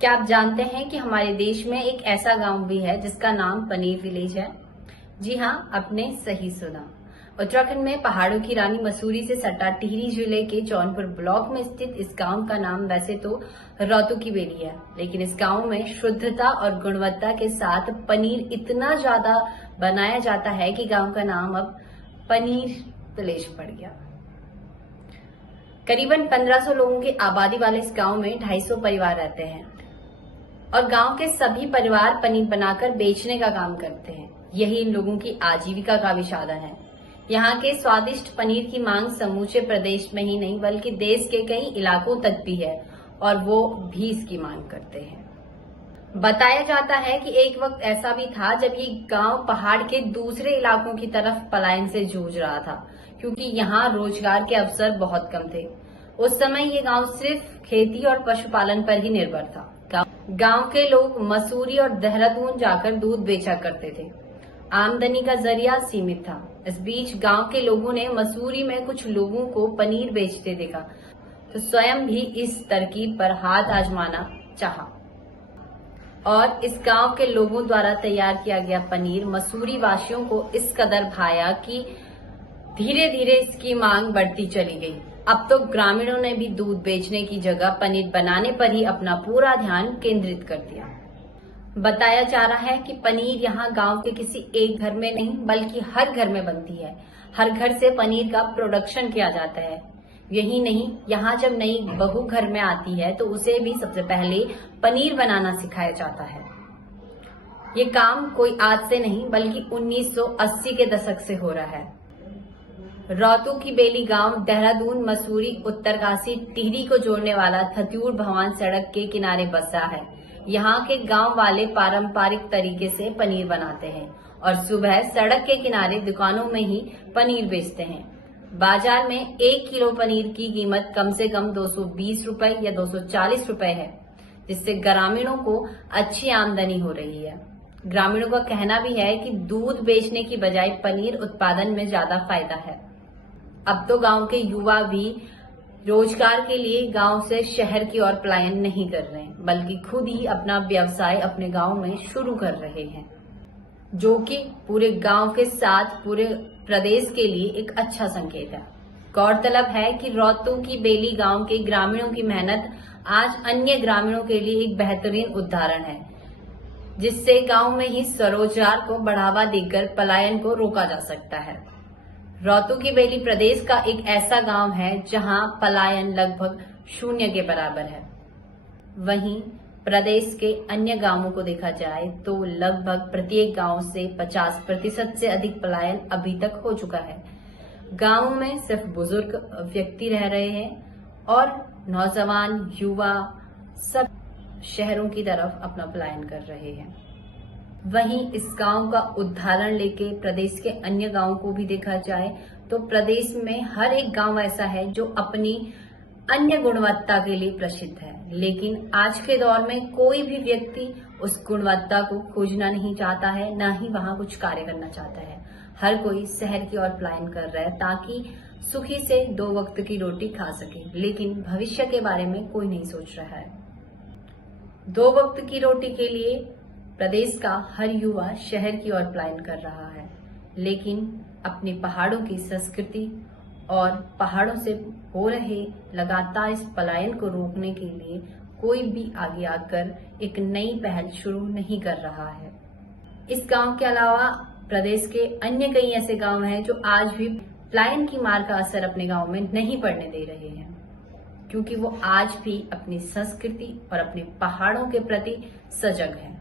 क्या आप जानते हैं कि हमारे देश में एक ऐसा गांव भी है जिसका नाम पनीर विलेज है? जी हाँ, आपने सही सुना। उत्तराखंड में पहाड़ों की रानी मसूरी से सटा टिहरी जिले के जौनपुर ब्लॉक में स्थित इस गांव का नाम वैसे तो रौतू की बेली है, लेकिन इस गांव में शुद्धता और गुणवत्ता के साथ पनीर इतना ज्यादा बनाया जाता है कि गांव का नाम अब पनीर विलेज पड़ गया। करीबन 1500 लोगों की आबादी वाले इस गांव में 250 परिवार रहते हैं और गांव के सभी परिवार पनीर बनाकर बेचने का काम करते हैं। यही इन लोगों की आजीविका का भी साधन है। यहाँ के स्वादिष्ट पनीर की मांग समूचे प्रदेश में ही नहीं बल्कि देश के कई इलाकों तक भी है और वो भी इसकी मांग करते हैं। बताया जाता है कि एक वक्त ऐसा भी था जब ये गांव पहाड़ के दूसरे इलाकों की तरफ पलायन से जूझ रहा था, क्योंकि यहाँ रोजगार के अवसर बहुत कम थे। उस समय ये गांव सिर्फ खेती और पशुपालन पर ही निर्भर था। गांव के लोग मसूरी और देहरादून जाकर दूध बेचा करते थे। आमदनी का जरिया सीमित था। इस बीच गांव के लोगों ने मसूरी में कुछ लोगों को पनीर बेचते देखा तो स्वयं भी इस तरकीब पर हाथ आजमाना चाहा और इस गांव के लोगों द्वारा तैयार किया गया पनीर मसूरी वासियों को इस कदर भाया कि धीरे धीरे इसकी मांग बढ़ती चली गई। अब तो ग्रामीणों ने भी दूध बेचने की जगह पनीर बनाने पर ही अपना पूरा ध्यान केंद्रित कर दिया। बताया जा रहा है कि पनीर यहाँ गांव के किसी एक घर में नहीं बल्कि हर घर में बनती है। हर घर से पनीर का प्रोडक्शन किया जाता है। यही नहीं, यहाँ जब नई बहू घर में आती है तो उसे भी सबसे पहले पनीर बनाना सिखाया जाता है। ये काम कोई आज से नहीं बल्कि 1980 के दशक से हो रहा है। रौतू की बेली गांव देहरादून, मसूरी, उत्तरकाशी, टिहरी को जोड़ने वाला थत्यूर भवान सड़क के किनारे बसा है। यहाँ के गांव वाले पारंपरिक तरीके से पनीर बनाते हैं और सुबह सड़क के किनारे दुकानों में ही पनीर बेचते हैं। बाजार में 1 किलो पनीर की कीमत कम से कम 220 रुपए या 240 रुपए है, जिससे ग्रामीणों को अच्छी आमदनी हो रही है। ग्रामीणों का कहना भी है कि दूध बेचने की बजाय पनीर उत्पादन में ज्यादा फायदा है। अब तो गांव के युवा भी रोजगार के लिए गांव से शहर की ओर पलायन नहीं कर रहे हैं बल्कि खुद ही अपना व्यवसाय अपने गांव में शुरू कर रहे हैं, जो कि पूरे गांव के साथ पूरे प्रदेश के लिए एक अच्छा संकेत है। गौरतलब है कि रौतू की बेली गांव के ग्रामीणों की मेहनत आज अन्य ग्रामीणों के लिए एक बेहतरीन उदाहरण है, जिससे गांव में ही स्वरोजगार को बढ़ावा देकर पलायन को रोका जा सकता है। रौतू की बेली प्रदेश का एक ऐसा गांव है जहां पलायन लगभग 0 के बराबर है। वहीं प्रदेश के अन्य गांवों को देखा जाए तो लगभग प्रत्येक गांव से 50% से अधिक पलायन अभी तक हो चुका है। गांवों में सिर्फ बुजुर्ग व्यक्ति रह रहे हैं और नौजवान युवा सब शहरों की तरफ अपना पलायन कर रहे हैं। वहीं इस गांव का उदाहरण लेके प्रदेश के अन्य गांवों को भी देखा जाए तो प्रदेश में हर एक गांव ऐसा है जो अपनी अन्य गुणवत्ता के लिए प्रसिद्ध है, लेकिन आज के दौर में कोई भी व्यक्ति उस गुणवत्ता को खोजना नहीं चाहता है, ना ही वहां कुछ कार्य करना चाहता है। हर कोई शहर की ओर पलायन कर रहा है ताकि सुखी से 2 वक्त की रोटी खा सके, लेकिन भविष्य के बारे में कोई नहीं सोच रहा है। 2 वक्त की रोटी के लिए प्रदेश का हर युवा शहर की ओर पलायन कर रहा है, लेकिन अपने पहाड़ों की संस्कृति और पहाड़ों से हो रहे लगातार इस पलायन को रोकने के लिए कोई भी आगे आकर एक नई पहल शुरू नहीं कर रहा है। इस गांव के अलावा प्रदेश के अन्य कई ऐसे गांव हैं जो आज भी पलायन की मार का असर अपने गांव में नहीं पड़ने दे रहे हैं, क्योंकि वो आज भी अपनी संस्कृति और अपने पहाड़ों के प्रति सजग हैं।